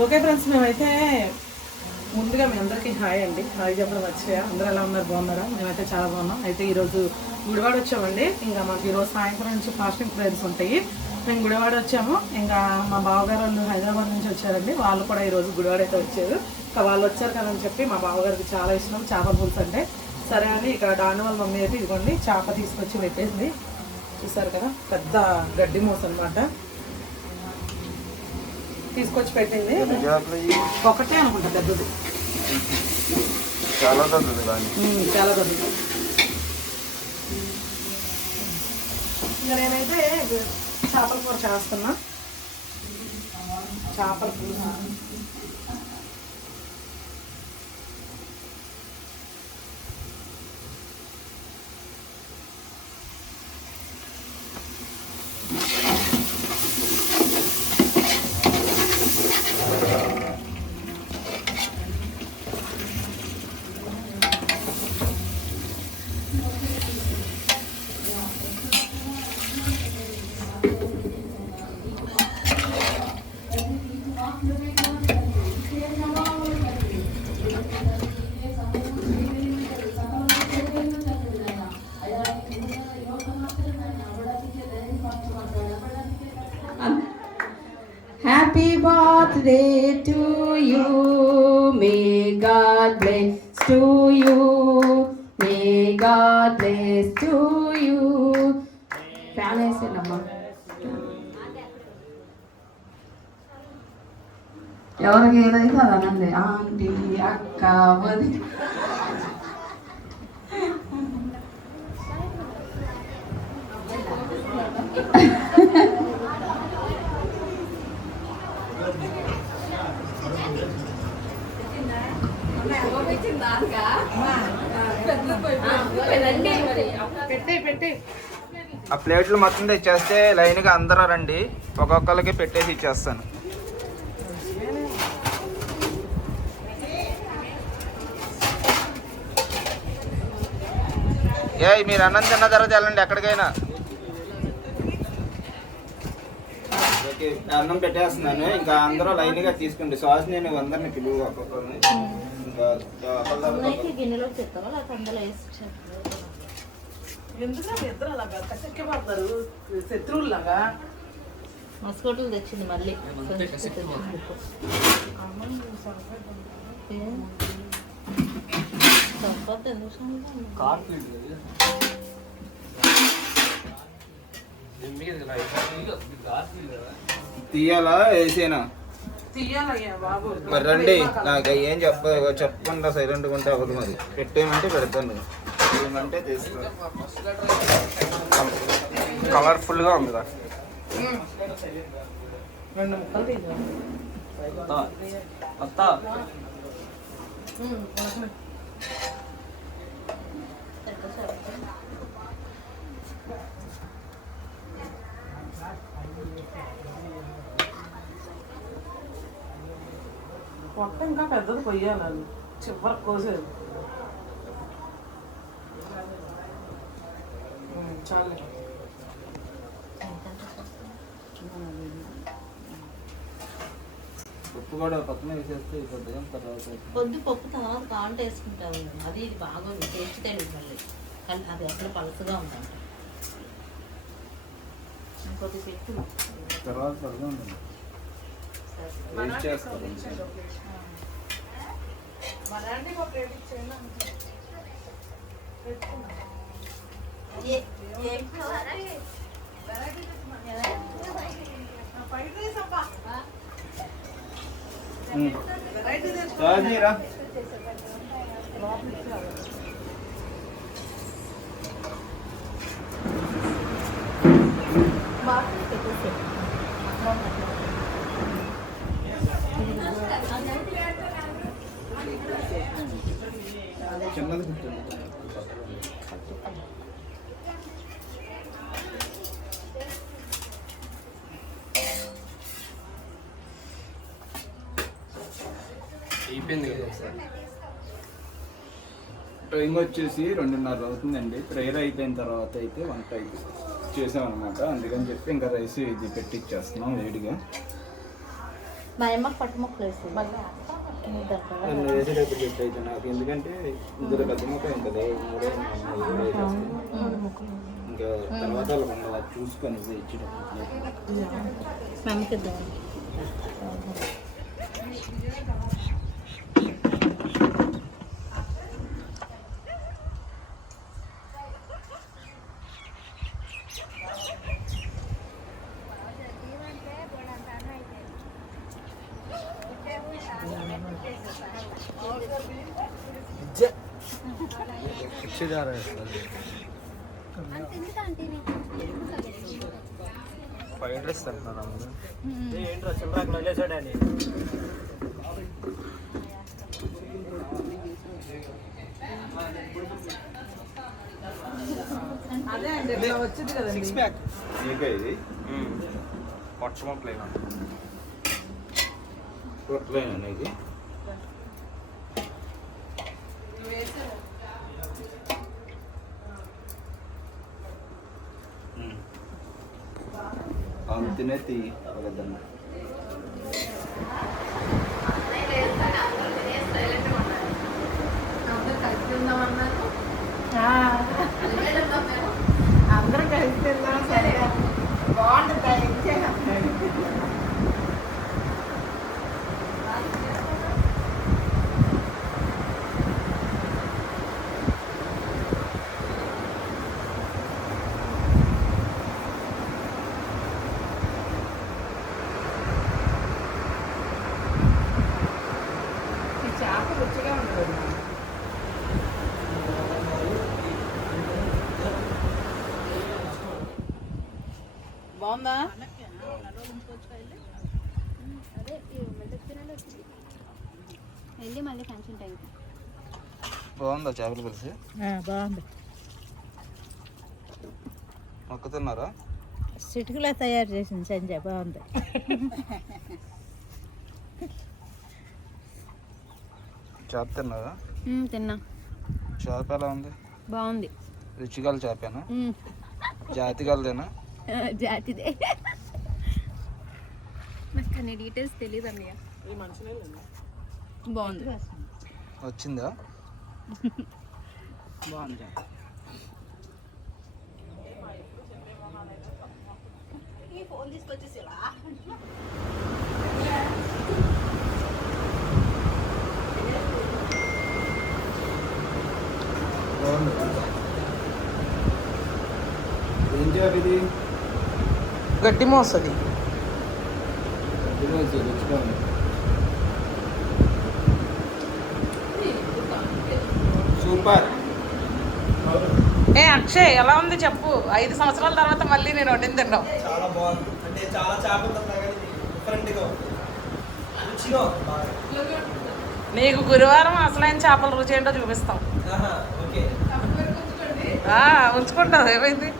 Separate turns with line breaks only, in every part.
Okay friends మేమైతే ముందుగా మీ అందరికీ హాయ్ అండి. హాయ్ చెప్పడం వచ్చాయా అందరూ ఎలా ఉన్నారు? బాగున్నారా? మేమైతే చాలా బాగున్నాం. అయితే ఈరోజు గుడివాడ వచ్చామండి. ఇంకా మాకు ఈరోజు సాయంత్రం నుంచి ఫాస్టింగ్ ప్రేయర్స్ ఉంటాయి. మేము గుడివాడ వచ్చాము. ఇంకా మా బావగారు వాళ్ళు హైదరాబాద్ నుంచి వచ్చారండి. వాళ్ళు కూడా ఈరోజు గుడివాడ అయితే వచ్చారు. ఇంకా వాళ్ళు వచ్చారు కదని చెప్పి మా బావగారికి చాలా ఇష్టం. చేప పులుసు అంటే సరే అని ఇక్కడ డాని వాళ్ళ మమ్మీ అయితే ఇదిగోండి చేప తీసుకొచ్చి పెట్టేసింది. చూసారు కదా? పెద్ద గడ్డి మూస అనమాట తీసుకొచ్చి పెట్టింది. ఒకటే అనుకుంటా పెద్దది
చాలా పెద్దది
చాలా పెద్దది ఇంకా నేనైతే చేపల కూర చేస్తున్నా. చేపల పులుసు
birthday to you. May God bless to you. May God bless to you. Fan వేసేనమ్మా ఎవరికి ఏదైతే అది అనండి ఆంటీ అక్క వది
పెట్టే పెట్టే
ఆ ప్లేట్లు మొత్తం తెచ్చేస్తే లైన్గా అందరూ రండి. ఒక్కొక్కరికి పెట్టేసి ఇచ్చేస్తాను. ఏ మీరు అన్నం తిన్న తర్వాత వెళ్ళండి. ఎక్కడికైనా. అన్నం పెట్టేస్తున్నాను. ఇంకా అందరూ లైన్గా తీసుకోండి సాస్ నేను అందరిని పిలువు ఒక్కొక్కరిని.
అన్నయ్యకి గిన్నెలో చెప్తావా లేకపోతే అందులో వేసి చెప్తావా?
ఎందుకంటే ఇద్దరు అలాగా? కసెక్కిపడతారు శత్రువులాగా
మస్కోట్లు తెచ్చింది మళ్ళీ?
తీయాలా వేసేనా? మరి రండి నాకు ఏం చెప్ప చెప్పకుండా సైలెంట్గా ఉంటే అవ్వదు మరి. పెట్టేయమంటే పెడతాను. ఏమంటే తీసుకో. కలర్ఫుల్గా ఉంది కదా
రెండు ముక్కలు తీయాలి ఉమ్, కొంచెం.
పెద్ద చెప్పు.
పొట్ట ఇంకా పెద్దది కొయ్యాలి అది చివరి కోసేది చాలు.
ఉప్పు కూడా పక్కన వేసేస్తే కొద్దిగా తర్వాత
పొద్దు పప్పు తర్వాత కాంట వేసుకుంటావు అది ఇది బాగోదు టేస్ట్ తెలియదు మళ్ళీ. కానీ అది అసలు పలసగా ఉందంట. ఇంకొద్ది పెట్టు
తర్వాత వేస్ట్ చేస్తారు
మా డాడీకి ఒక ప్లేట్ ఇచ్చేయండి అంతే. పెట్టుకున్నా.
ఏ- ఏం
ఆ, ఫ్రైడ్ రైస్ అబ్బా.
ఉమ్.
వెరైటీ తెచ్చుకో.
రాజీరా
లోపల
చిన్నది పెట్టండి
అయిపోయింది కదా సార్
టైం వచ్చేసి రెండున్నర అవుతుందండి. ప్రేయర్ అయిపోయిన తర్వాత అయితే వంట అయిపోయి చేసామన్నమాట. అందుకని చెప్పి ఇంకా రైస్ ఇది పెట్టి ఇచ్చేస్తున్నాం వేడిగా.
మా అమ్మకి పట్టు మొక్కలు వేస్తుంది
నన్ను వేసేటప్పుడు చెప్పి అయితే నాకు. ఎందుకంటే ఇందులో మొక్క ఉంటుంది మూడే. ఇంకా తర్వాత అది చూసుకొని ఇచ్చేటప్పుడు
నమ్మకిద్దాం
ఫైవ్ డ్రెస్ అంటున్నారు అందరూ
ఏంట్రా చిల్లరాకు వదిలేసాడని
అదే అండి ఇట్లా వచ్చింది కదండి.
నీకే ఇది?
పచ్చ మొక్కలేనా
కొట్టలేను నీకు
continuity, maganda eh. na. బాగుందా?
వెళ్ళి మళ్ళీ ఫంక్షన్ టైం
బాగుందా చేపలు కలిసి?
బాగుంది.
మొక్కుతున్నారా
చిటుకులా తయారు చేసింది సంజయ్ బాగుంది.
చేప తిన్నారా?
తిన్నా.
చేప ఎలా ఉంది?
బాగుంది.
రుచిగల చేపేనా. జాతిగలదేనా?
ఆ, జాతిదే. నాకు కొన్ని డీటెయిల్స్ తెలియదు అన్నయ్య. బాగుంది.
వచ్చిందా? బాగుంది. బాగుంది. ఏం చేయాలి ఇది
గట్టి మోస్తుంది.
సూపర్.
ఏ అక్షయ్ ఎలా ఉంది చెప్పు. ఐదు సంవత్సరాల తర్వాత మళ్ళీ నేను వండింది తిన్నావు.
చాలా బాగుంది. అంటే చాలా చేపలు తిన్నా కానీ డిఫరెంట్గా ఉంది. రుచిగా ఉంది బాగా.
నీకు గురువారం అసలైన చేపల రుచి ఏంటో చూపిస్తాం.
ఆహా, ఓకే.
ఆ, ఉంచుకుంటావు. ఏమైంది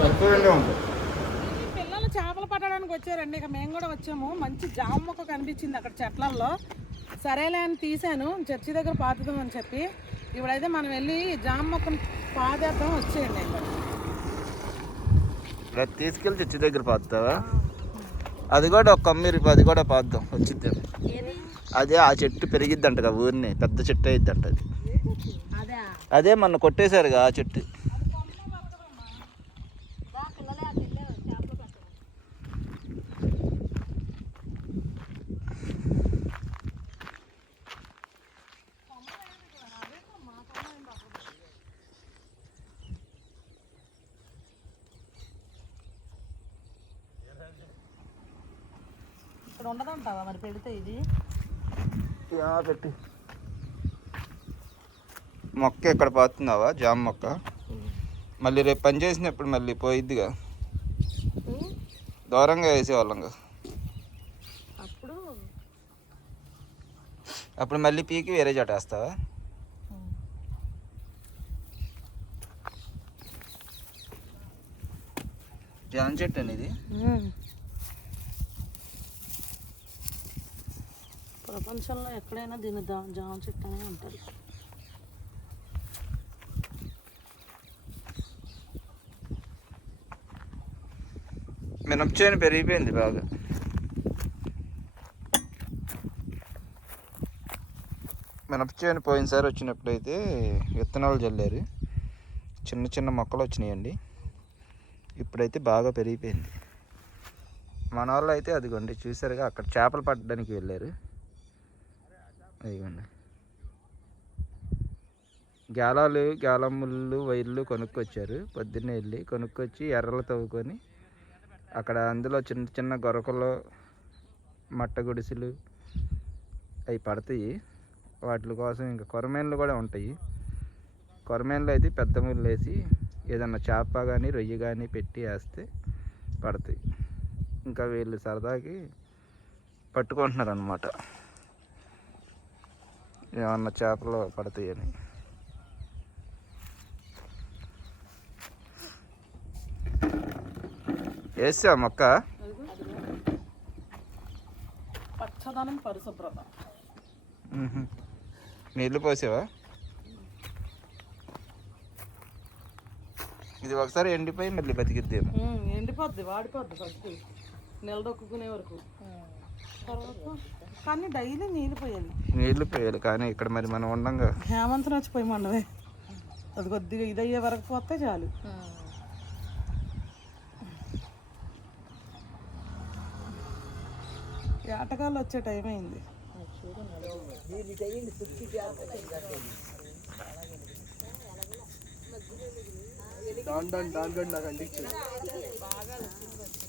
రెస్టారెంట్ ఉంది
పిల్లలు పట్టడానికి వచ్చారండి. ఇక మేము కూడా వచ్చాము. మంచి జామ మొక్క కనిపించింది అక్కడ చెట్లల్లో. సరేలే అని తీసాను చర్చి దగ్గర పాతుదాం అని చెప్పి. ఇప్పుడైతే మనం వెళ్ళి జామ మొక్కను పాదేద్దాం వచ్చేయండి. ఇంకా.
ఇలా తీసుకెళ్ళి చర్చి దగ్గర పాతావా అది కూడా ఒక కమ్మిరి అది కూడా పాద్దాం. వచ్చిద్ది. అదే ఆ చెట్టు పెరిగిద్దంట ఊరిని. పెద్ద చెట్టు అయిద్దంట అది. అదే మొన్న కొట్టేశారుగా ఆ చెట్టు
ఇక్కడ ఉండదంటావా మరి పెడితే ఇది.
యా, పెట్టి. మొక్క ఎక్కడ పాతున్నావా? జామ మొక్క? మళ్ళీ రేపు పని చేసినప్పుడు మళ్ళీ పోయిద్దిగా. దూరంగా వేసేవాళ్ళంగా
అప్పుడు?
అప్పుడు మళ్ళీ పీకి వేరే చోట వేస్తావా? జామ చెట్టు అనేది?
ప్రపంచంలో ఎక్కడైనా దీని దా జామ చెట్టు అనే ఉంటుంది
మినపచేను పెరిగిపోయింది బాగా. మినపచేను పోయినసారి వచ్చినప్పుడైతే విత్తనాలు చల్లారు చిన్న చిన్న మొక్కలు వచ్చినాయండి. ఇప్పుడైతే బాగా పెరిగిపోయింది. మన వాళ్ళు అయితే అదిగోండి చూసారుగా అక్కడ చేపలు పట్టడానికి వెళ్ళారు. అదిగోండి గేలాలు గేలమ్ముళ్ళు వైర్లు కొనుక్కొచ్చారు. పొద్దున్నే వెళ్ళి కొనుక్కొచ్చి ఎర్రలు తవ్వుకొని అక్కడ అందులో చిన్న చిన్న గొరకలు మట్ట గుడిసెలు అవి పడతాయి. వాటి కోసం ఇంకా కొరమేన్లు కూడా ఉంటాయి. కొరమేన్లు అయితే పెద్ద ముళ్ళు వేసి ఏదన్నా చేప కానీ రొయ్య కానీ పెట్టి వేస్తే పడతాయి. ఇంకా వీళ్ళు సరదాకి పట్టుకుంటున్నారు అన్నమాట ఏమన్నా చేపలు పడతాయని. వేసా మొక్క?
పచ్చదనం పరిశుభ్రత.
నీళ్ళు పోసావా? ఇది ఒకసారి ఎండిపోయి మళ్ళీ బతికిద్దేమో.
ఎండిపోద్ది వాడిపోద్ది ఫస్ట్. నిలదొక్కునే వరకు. కానీ డైలీ నీళ్ళు పోయాలి.
నీళ్ళు పోయాలి. కానీ ఇక్కడ మరి మనం ఉండంగా.
హేమంత్ వచ్చి పోయి మండవే. అది కొద్దిగా ఇదయ్యే వరకు పోతే చాలు. ఏటకాలు వచ్చే టైం అయింది.
డాన్ డాన్ డాన్ డాన్ నాకు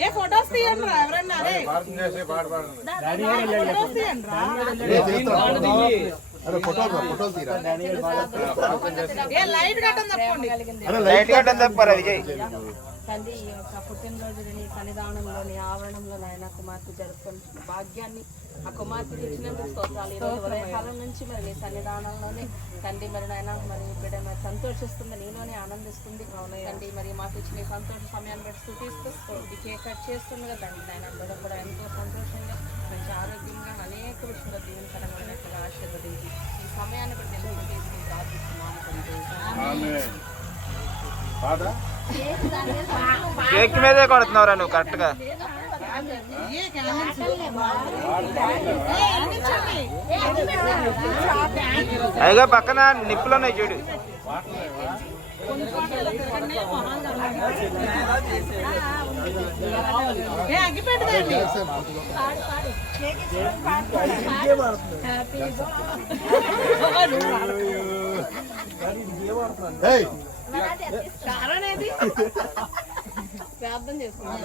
ఏ ఫొటోస్ తీయండి రా ఎవరన్నా అరే. ఏ లైట్ తప్పండి.
లైట్ కట్టని తప్పారా విజయ్?
తండ్రి ఈ యొక్క పుట్టినరోజుని సన్నిధానంలోని ఆవరణంలో నాయన కుమార్తె జరుపుకుంటున్న భాగ్యాన్ని ఆ కుమార్తె ఇచ్చినందుకు స్తోత్రాలు. ఈరోజు ఉదయకాలం నుంచి మరి మీ సన్నిధానంలోనే తండ్రి మరి నాయన మరి బిడ్డ మరి సంతోషిస్తుంది నీలోనే ఆనందిస్తుంది. తండ్రి మరి మాకు ఇచ్చిన సంతోష సమయాన్ని బట్టి స్థుతిస్తూ ఇది కేక్ కట్ చేస్తుంది కదా తండ్రి నాయన అందరూ కూడా ఎంతో సంతోషంగా మంచి ఆరోగ్యంగా అనేక విషయంలో దీవెనకరమైనట్టుగా ఆశీర్వదించి ఈ సమయాన్ని బట్టి ఎంతో తీసుకుని ప్రార్థిస్తున్నాను తండ్రి
కేక్ మీదే కొడుతున్నావురా నువ్వు కరెక్ట్గా. అయిగా పక్కన నిప్పులు ఉన్నాయి చూడు.
ఏ అగ్గిపెట్టదండి
ఏయ్
కారణం ఏది
ప్రార్థన చేసుకుంటాం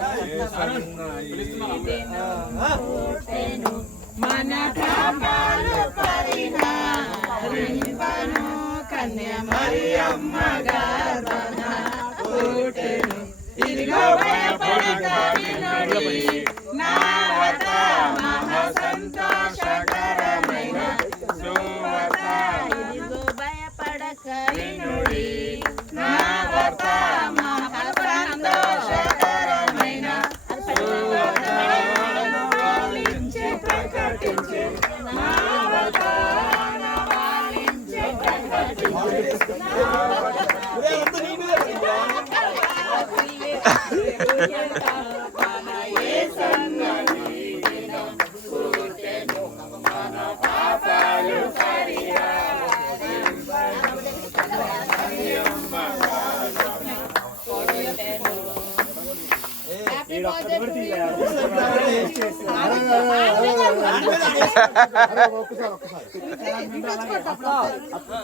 మన పాపాలు కన్య మరియమ్మ గర్భన పుట్టెను. ఇదిగో భయపడక వినుడి, మహా Jakarta. Jakarta.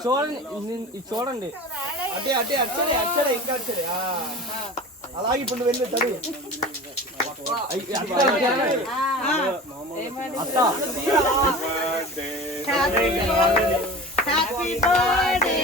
చూడండి ఇది చూడండి అంటే అంటే అచ్చడే అచ్చడే ఇంకా అచ్చడే ఆ. అలాగే ఇప్పుడు నువ్వు వెళ్ళి తడి
హ్యాపీ బర్త్డే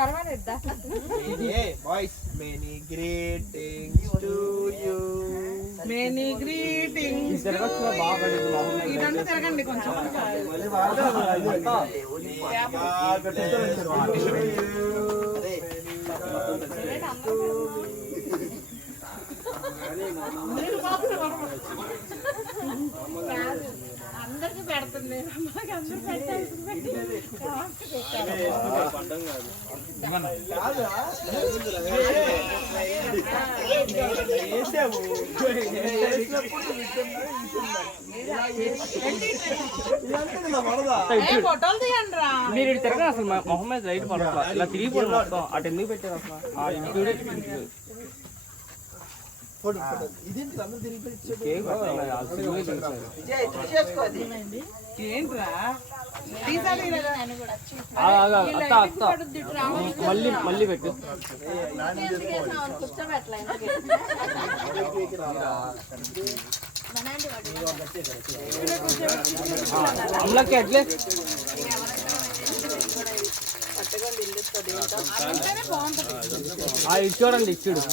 తినాలి
boys many greetings to you
many greetings ఇదంతా తిరగండి కొంచెం
అందరికి పెడుతుంది.
మీరు ఇటు తిరగదు అసలు? మా మొహం మీద లైట్ పడట్లా ఇలా తిరిగిపోయింది మొత్తం. అటు ఎందుకు పెట్టారు అసలు? మళ్ళీ మళ్ళీ పెట్టు. అమ్మలకి అట్లే ఆ ఇటు చూడండి ఇచ్చుడు um.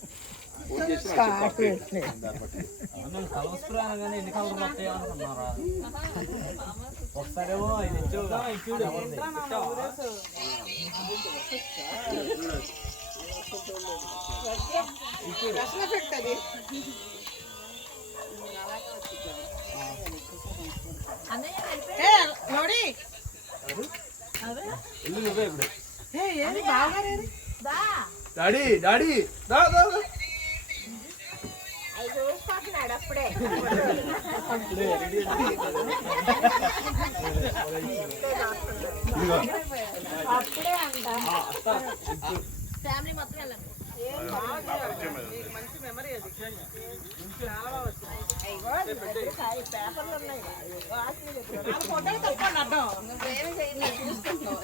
Akshay Raja special effect అది ఏ, లోడి ఏ, ఏది బావగారేది
డాడీ డాడీ దా దా
ఫ్యామిలీ మొత్తం వెళ్ళండి
మంచి మెమరీ అది చాలా బాగా వచ్చింది ఫోటోలు తప్పండి అడ్డం
నువ్వేమీ చేయలేదు చూసుకుంటున్నావు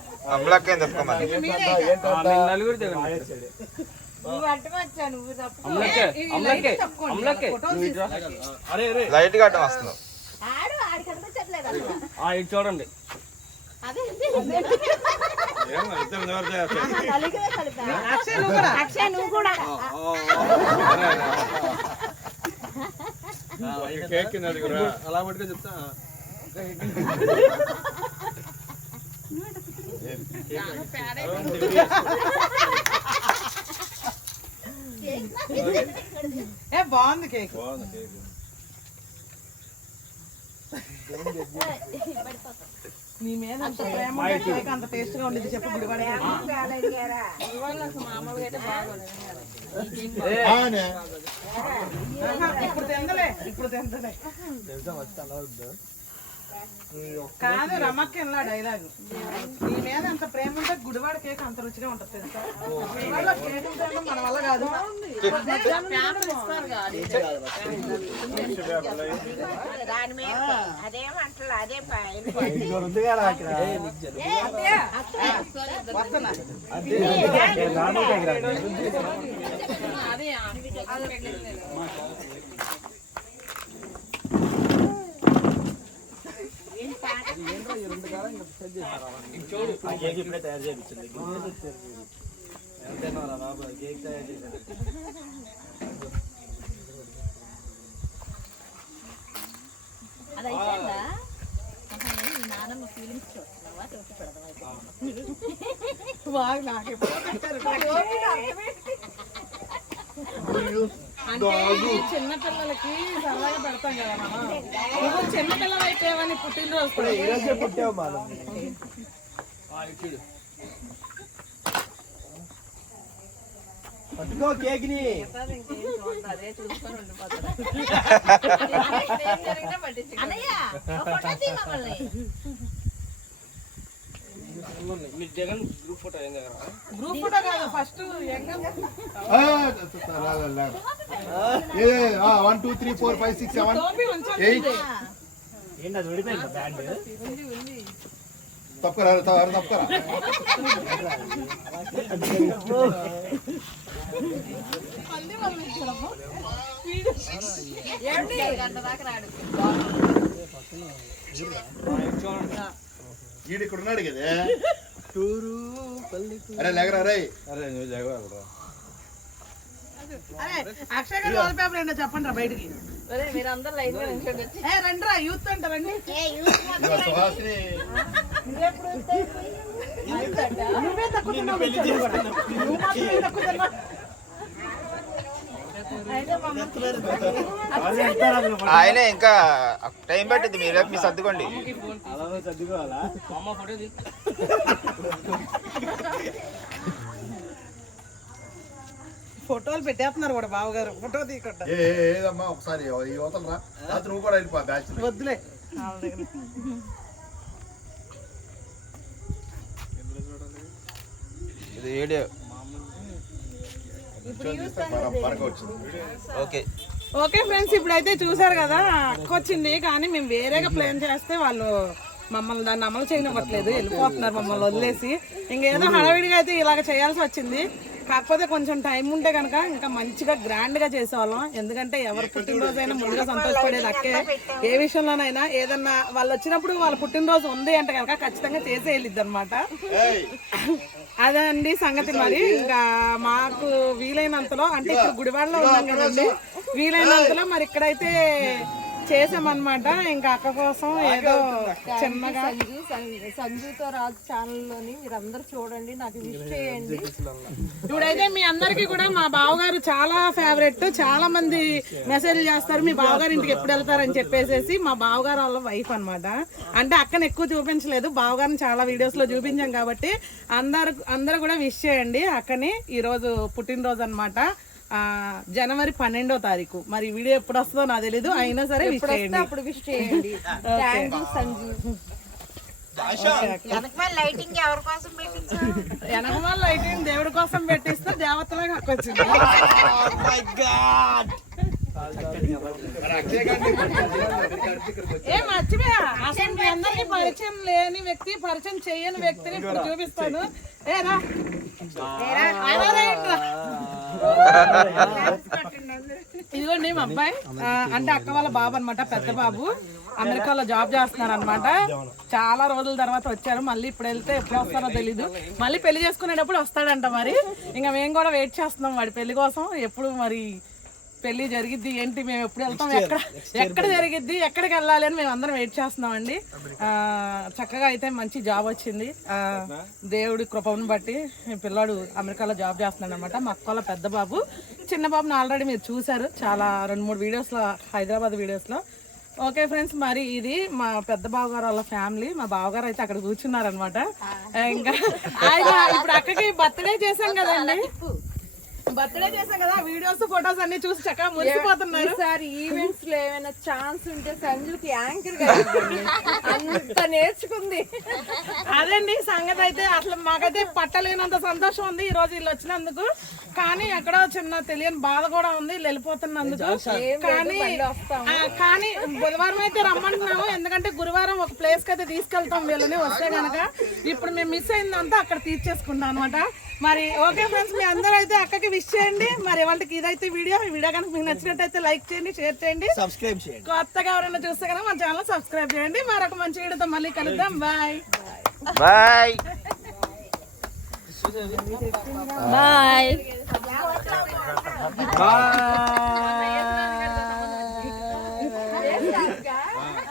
ఇందాక ముందే
అమ్మలకే తప్పుకోమని
నలుగురు
లైట్గా అడ్డం వస్తున్నావు.
చూడండి.
అక్షయ్ నువ్వు కూడా.
కేక్
అలా పట్టుకొని చెప్తా.
ఏ బాగుంది కేక్. నీ మీద అంత ప్రేమ కేక్ అంత టేస్ట్గా ఉండేది చెప్పు గుడివాడ. కేక్. ఇప్పుడు తిందలే ఇప్పుడు తిందలే. కాదు రమ్మక్క ఇలా డైలాగ్ నీ మీద అంత ప్రేమ ఉంటే గుడివాడ కేక్ అంత రుచిగా ఉంటుంది తెలుసా? గుడివాడలో కేక్ తినడం మన వల్ల కాదు. వస్తున్నా
ఇప్పుడే తయారు చేయించింది ఎంతైనా బాబు కేక్ తయారు చేశారు
అది అయిపోయిందా ఆహా, ఏంటి, మీ నాన్నమ్మ ఫీలింగ్స్ చూస్తున్నావా చూసి పెడదాం
నాకు అంటే ఇది చిన్న పిల్లలకి సరదాగా పెడతాం కదా మనం. నువ్వు చిన్న పిల్లలు అయిపోయావని పుట్టినరోజు
పట్టుకో కేక్ని
అదే చూసుకొని ఉండిపోతారు
అన్నయ్య ఒక ఫోటో తీ మమ్మల్ని
మీరు Jagan group photo
group photo కాదు
first one
two three
four
five six seven eight
తప్పుకరా తప్పుకరా
రాడు.
ఈడు ఇక్కడ ఉన్నాడు కదా. అరే లేకరా రే అరే నువ్వు లేకరా
అరే అక్షయ్ గారి వాల్ పేపర్ ఏంటో చెప్పండి రా బయటికి.
అదే మీరందరూ లైన్గా నిల్చోండి వచ్చి
ఏ రండి రా యూత్ అంట. రండి
సుహాసిని
నువ్వే తక్కువ తిన్నావు వచ్చావు కూడా. నువ్వు మాత్రమే తక్కువ తిన్నావు.
ఆయనే ఇంకా టైం పట్టింది మీరు మీ సర్దుకోండి.
ఫోటోలు పెట్టేస్తున్నారు కూడా బావగారు. ఫోటో తీయకుండా.
ఏదమ్మా ఒకసారి ఈ యువతలు రా. రాత్రి నువ్వు కూడా వెళ్ళిపో బ్యాచ్
వద్దులే.
ఇది
వచ్చింది
ఓకే.
ఓకే ఫ్రెండ్స్ ఇప్పుడైతే చూసారు కదా అక్క వచ్చింది కానీ మేము వేరేగా ప్లాన్ చేస్తే వాళ్ళు మమ్మల్ని దాన్ని అమలు చేయనివ్వట్లేదు వెళ్ళిపోతున్నారు మమ్మల్ని వదిలేసి. ఇంకేదో హడావిడిగా అయితే ఇలాగ చేయాల్సి వచ్చింది. కాకపోతే కొంచెం టైం ఉంటే కనుక ఇంకా మంచిగా గ్రాండ్గా చేసేవాళ్ళం. ఎందుకంటే ఎవరు పుట్టినరోజైనా ముందుగా సంతోషపడేది అక్కే. ఏ విషయంలోనైనా ఏదన్నా వాళ్ళు వచ్చినప్పుడు వాళ్ళ పుట్టినరోజు ఉంది అంటే కనుక ఖచ్చితంగా చేసే వెళ్ళిద్ది అనమాట అదే అండి సంగతి మరి. ఇంకా మాకు వీలైనంతలో అంటే ఇప్పుడు గుడివాడలో ఉన్నాం కదండి. వీలైనంతలో మరి ఇక్కడైతే చేసామన్నమాట. ఇంకా అక్క కోసం ఏదో చిన్నగా
సంజుతో రాజు ఛానల్లోని మీరందరూ చూడండి నాకు విష్ చేయండి.
ఇప్పుడైతే మీ అందరికీ కూడా మా బావగారు చాలా ఫేవరెట్ చాలా మంది మెసేజ్ చేస్తారు మీ బావగారు ఇంటికి ఎప్పుడు వెళ్తారని చెప్పేసి మా బావగారు వాళ్ళ వైఫ్ అన్నమాట. అంటే అక్కని ఎక్కువ చూపించలేదు. బావగారిని చాలా వీడియోస్లో చూపించాం కాబట్టి అందరు అందరూ కూడా విష్ చేయండి అక్కని. ఈ రోజు పుట్టినరోజు అనమాట జనవరి పన్నెండో తారీఖు. మరి వీడియో ఎప్పుడు వస్తుందో నాకు తెలీదు. అయినా సరే విష్ చేయండి.
అప్పుడు విష్ చేయండి. Thank you Sanju.
వెనకమాల లైటింగ్ దేవుడి కోసం పెట్టిస్తే దేవతలాగా వచ్చింది. ఏ మర్చిపోయా? అసలు మీ అందరికి పరిచయం లేని వ్యక్తి పరిచయం చేయని వ్యక్తిని ఇప్పుడు చూపిస్తాను. ఏ రా. ఆయన రా. ఇట్రా. ఇదిగోండి మా అబ్బాయి. అంటే అక్క వాళ్ళ బాబు అన్నమాట పెద్ద బాబు. అమెరికాలో జాబ్ చేస్తున్నారు అనమాట చాలా రోజుల తర్వాత వచ్చారు. మళ్ళీ ఇప్పుడు వెళ్తే ఎప్పుడు వస్తారో తెలీదు. మళ్ళీ పెళ్ళి చేసుకునేటప్పుడు వస్తాడంట మరి. ఇంకా మేము కూడా వెయిట్ చేస్తున్నాం వాడి పెళ్ళి కోసం. ఎప్పుడు మరి పెళ్ళి జరిగిద్ది ఏంటి మేము ఎప్పుడు వెళ్తాం ఎక్కడ ఎక్కడ జరిగిద్ది ఎక్కడికి వెళ్ళాలి అని మేము అందరం వెయిట్ చేస్తున్నామండి. ఆ, చక్కగా అయితే మంచి జాబ్ వచ్చింది. ఆ, దేవుడి కృపను బట్టి ఈ పిల్లాడు అమెరికాలో జాబ్ చేస్తున్నాడు అనమాట మా అక్కల పెద్ద బాబు చిన్న బాబుని ఆల్రెడీ మీరు చూశారు. చాలా రెండు మూడు వీడియోస్లో హైదరాబాద్ వీడియోస్లో ఓకే ఫ్రెండ్స్ మరి ఇది మా పెద్ద బావగారు వాళ్ళ ఫ్యామిలీ మా బావగారు అయితే అక్కడ కూర్చున్నారనమాట ఇంకా ఆయన ఇప్పుడు అక్కకి బర్త్డే చేశాం కదండి. బర్త్డే చేశాం కదా వీడియోస్ ఫొటోస్ అన్ని చూసి చక్కగా మురిసిపోతున్నారు.
ఈసారి ఈవెంట్స్లో ఏమైనా ఛాన్స్ ఉంటే సంజుకి యాంకర్గా. అంత నేర్చుకుంది.
అదండి సంగతి అయితే అసలు మాకైతే పట్టలేనంత సంతోషం ఉంది ఈ రోజు వీళ్ళు వచ్చినందుకు. కానీ ఎక్కడో చిన్న తెలియని బాధ కూడా ఉంది వీళ్ళు వెళ్ళిపోతున్నందుకు కానీ కానీ బుధవారం అయితే రమ్మంటున్నాము. ఎందుకంటే గురువారం ఒక ప్లేస్కి అయితే తీసుకెళ్తాం వీళ్ళని వస్తే గనక. ఇప్పుడు మేము మిస్ అయిందంతా అక్కడ తీర్చేసుకుంటాం అనమాట మరి ఓకే ఫ్రెండ్స్ మీ అందరూ అయితే అక్కకి విష్ చేయండి. మరి వాళ్ళకి ఇదైతే వీడియో ఈ వీడియో కనుక మీకు నచ్చినట్టయితే లైక్ చేయండి షేర్ చేయండి.
సబ్స్క్రైబ్ చేయండి.
కొత్తగా ఎవరైనా చూస్తే కనుక మన ఛానల్ సబ్స్క్రైబ్ చేయండి. మరొక మంచి వీడియోతో మళ్ళీ కలుద్దాం. Bye
bye
bye
bye